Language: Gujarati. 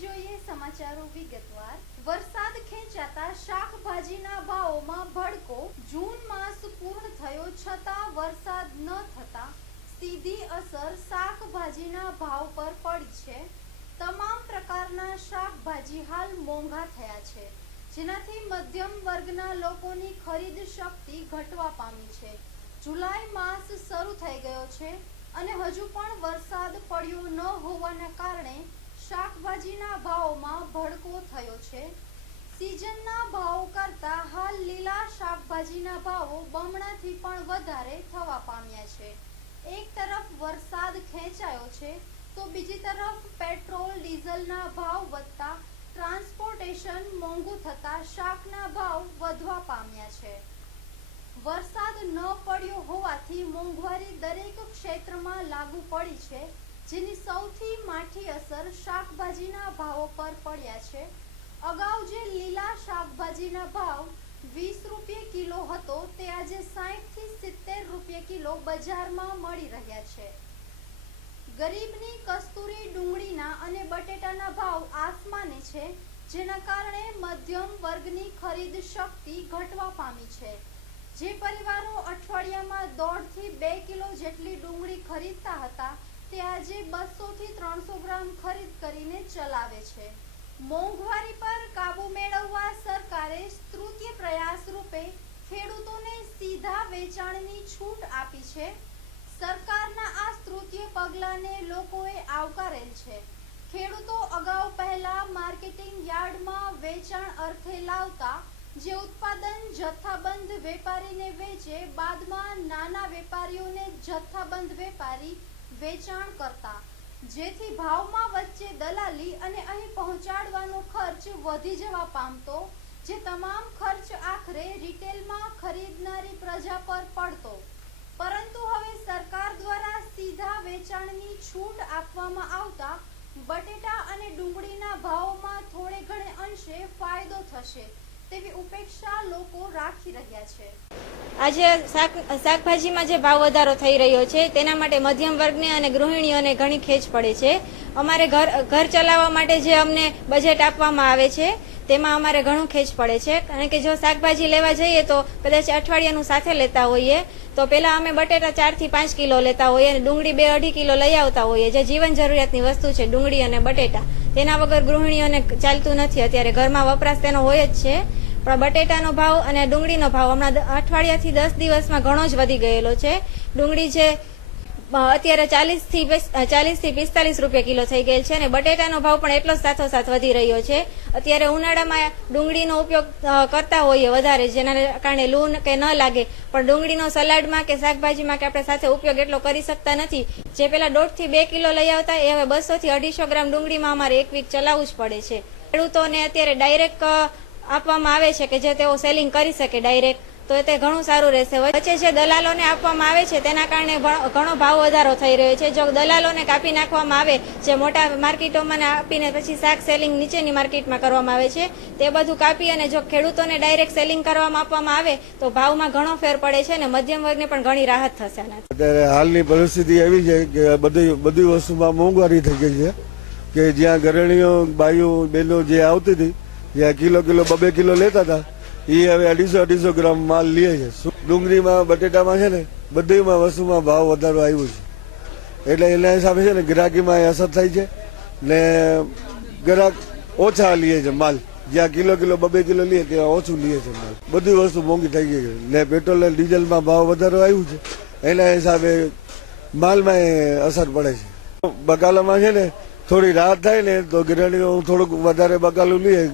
જોઈએ સમાચારો વિગતવાર। વરસાદ ખેંચાતા શાકભાજીના ભાવોમાં ભડકો। જૂન માસ પૂર્ણ થયો છતાં વરસાદ ન થતા સીધી અસર શાકભાજીના ભાવ પર પડી છે। તમામ પ્રકારના શાકભાજી હાલ મોંઘા થયા છે, જેનાથી મધ્યમ વર્ગના લોકોની ખરીદ શક્તિ ઘટવા પામી છે। જુલાઈ માસ શરૂ થઈ ગયો છે અને હજુ પણ વરસાદ પડ્યો ન હોવાના કારણે શાકભાજીના ભાવોમાં ભડકો થયો છે। સિઝનના ભાવ કરતાં હાલ લીલા શાકભાજીના ભાવો બમણાથી પણ વધારે થવા પામ્યા છે। એક તરફ વરસાદ ખેંચાયો છે તો બીજી તરફ પેટ્રોલ ડીઝલના ભાવ વધતા ટ્રાન્સપોર્ટેશન મોંઘું થતા શાકના ભાવ વધવા પામ્યા છે। વરસાદ ન પડ્યો હોવાથી મોંઘવારી દરેક ક્ષેત્રમાં લાગુ પડી છે, જેની સૌથી માઠી અસર શાકભાજીના ભાવો પર પડ્યા છે। અગાઉ જે લીલા શાકભાજીના ભાવ 20 રૂપિયા કિલો હતો તે આજે 60 થી 70 રૂપિયા કિલો બજારમાં મળી રહ્યા છે। ગરીબની કસ્તુરી ડુંગળીના અને બટેટાના ભાવ આસમાને છે, જેના કારણે મધ્યમ વર્ગની ખરીદ શક્તિ ઘટવા પામી છે। જે પરિવારો અઠવાડિયામાં 1.5 થી 2 કિલો જેટલી ડુંગળી ખરીદતા હતા તે આજે 200 થી 300 ગ્રામ ખરીદ કરીને ચલાવે છે। મોંઘવારી પર કાબુ મેળવવા સરકારે તૃતીય પ્રયાસ રૂપે ખેડૂતોને સીધા વેચાણની છૂટ આપી છે। સરકારના આ તૃતીય પગલાને લોકોએ આવકારેલ છે। ખેડૂતો અગાઉ પહેલા માર્કેટિંગ યાર્ડમાં વેચાણ અર્થે લાવતા જે ઉત્પાદન જથ્થાબંધ વેપારીને વેચે, બાદમાં નાના વેપારીઓને જથ્થાબંધ વેપારી વેચાણ કરતા, જેથી ભાવમાં વચ્ચે દલાલી અને અહીં પહોંચાડવાનો ખર્ચ વધી જવા પામતો, જે તમામ ખર્ચ આખરે રિટેલમાં ખરીદનારી પ્રજા પર પડતો। પરંતુ હવે સરકાર દ્વારા સીધા વેચાણની છૂટ આપવામાં આવતા બટેટા અને ડુંગળીના ભાવોમાં થોડે ઘણે અંશે ફાયદો થશે તેવી ઉપેક્ષા લોકો રાખી રહ્યા છે। આજે શાકભાજીમાં જે ભાવ વધારો થઈ રહ્યો છે તેના માટે મધ્યમ વર્ગને અને ગૃહિણીઓને ઘણી ખેંચ પડે છે। અમારે ઘર ચલાવવા માટે જે અમને બજેટ આપવામાં આવે છે તેમાં અમારે ઘણું ખેંચ પડે છે, કારણ કે જો શાકભાજી લેવા જઈએ તો કદાચ અઠવાડિયાનું સાથે લેતા હોઈએ તો પહેલા અમે બટેટા 4 થી 5 કિલો લેતા હોઈએ અને ડુંગળી 2-2.5 કિલો લઈ આવતા હોઈએ, જે જીવન જરૂરિયાતની વસ્તુ છે ડુંગળી અને બટેટા। તેના વગર ગૃહિણીઓને ચાલતું નથી, અત્યારે ઘરમાં વપરાશ તેનો હોય જ છે। પણ બટેટાનો ભાવ અને ડુંગળીનો ભાવ હમણાં અઠવાડિયાથી 10 દિવસમાં ઘણો જ વધી ગયેલો છે। ડુંગળી જે અત્યારે 40 થી 45 રૂપિયા કિલો થઈ ગયેલ છે અને બટેટાનો ભાવ પણ એટલો જ સાથોસાથ વધી રહ્યો છે। અત્યારે ઉનાળામાં ડુંગળીનો ઉપયોગ કરતા હોઈએ વધારે, જેના કારણે લૂ કે ન લાગે, પણ ડુંગળીનો સલાડમાં કે શાકભાજીમાં કે આપણે સાથે ઉપયોગ એટલો કરી શકતા નથી। જે પેલા 1.5 થી 2 કિલો લઈ આવતા એ હવે 200 થી 250 ગ્રામ ડુંગળીમાં અમારે એક વીક ચલાવવું જ પડે છે। ખેડૂતોને અત્યારે ડાયરેક્ટ આપવામાં આવે છે કે જે તેઓ સેલિંગ કરી શકે ડાયરેક્ટ, તો તે ઘણું સારું રહેશે। વચ્ચે જે દલાલોને આપવામાં આવે છે તેના કારણે ઘણો ભાવ વધારો થઈ રહ્યો છે। જો દલાલોને કાપી નાખવામાં આવે, જે મોટા માર્કેટોમાં આપીને પછી શાક સેલિંગ નીચેની માર્કેટમાં કરવામાં આવે છે, તે બધું કાપી અને જો ખેડૂતોને ડાયરેક્ટ સેલિંગ કરવામાં આપવામાં આવે તો ભાવમાં ઘણો ફેર પડે છે અને મધ્યમ વર્ગને પણ ઘણી રાહત થશે। અત્યારે હાલની પરિસ્થિતિ એવી છે કે બધી વસ્તુમાં મોંઘવારી થઈ ગઈ છે, કે જ્યાં ગરણીઓ બાઈઓ બહેનો જે આવતી હતી, જ્યાં કિલો 2-2 કિલો લેતા હતા, એ હવે 250 ગ્રામ માલ લે છે। ડુંગળીમાં બટેટામાં છે ને બધીમાં વસ્તુમાં ભાવ વધારો આવ્યો છે, એટલે એના હિસાબે છે ને ગ્રાહકીમાં અસર થાય છે ને ગ્રાહક ઓછા લે છે માલ, જ્યાં કિલો 2-2 કિલો લે ત્યાં ઓછું લે છે માલ। બધી વસ્તુ મોંઘી થઈ ગઈ છે ને પેટ્રોલ અને ડીઝલમાં ભાવ વધારો આવ્યું છે, એના હિસાબે માલમાં અસર પડે છે। બકાલામાં છે ને થોડી રાહત થાય ને તો ગૃહિણીઓ થોડુંક વધારે બકાલું લે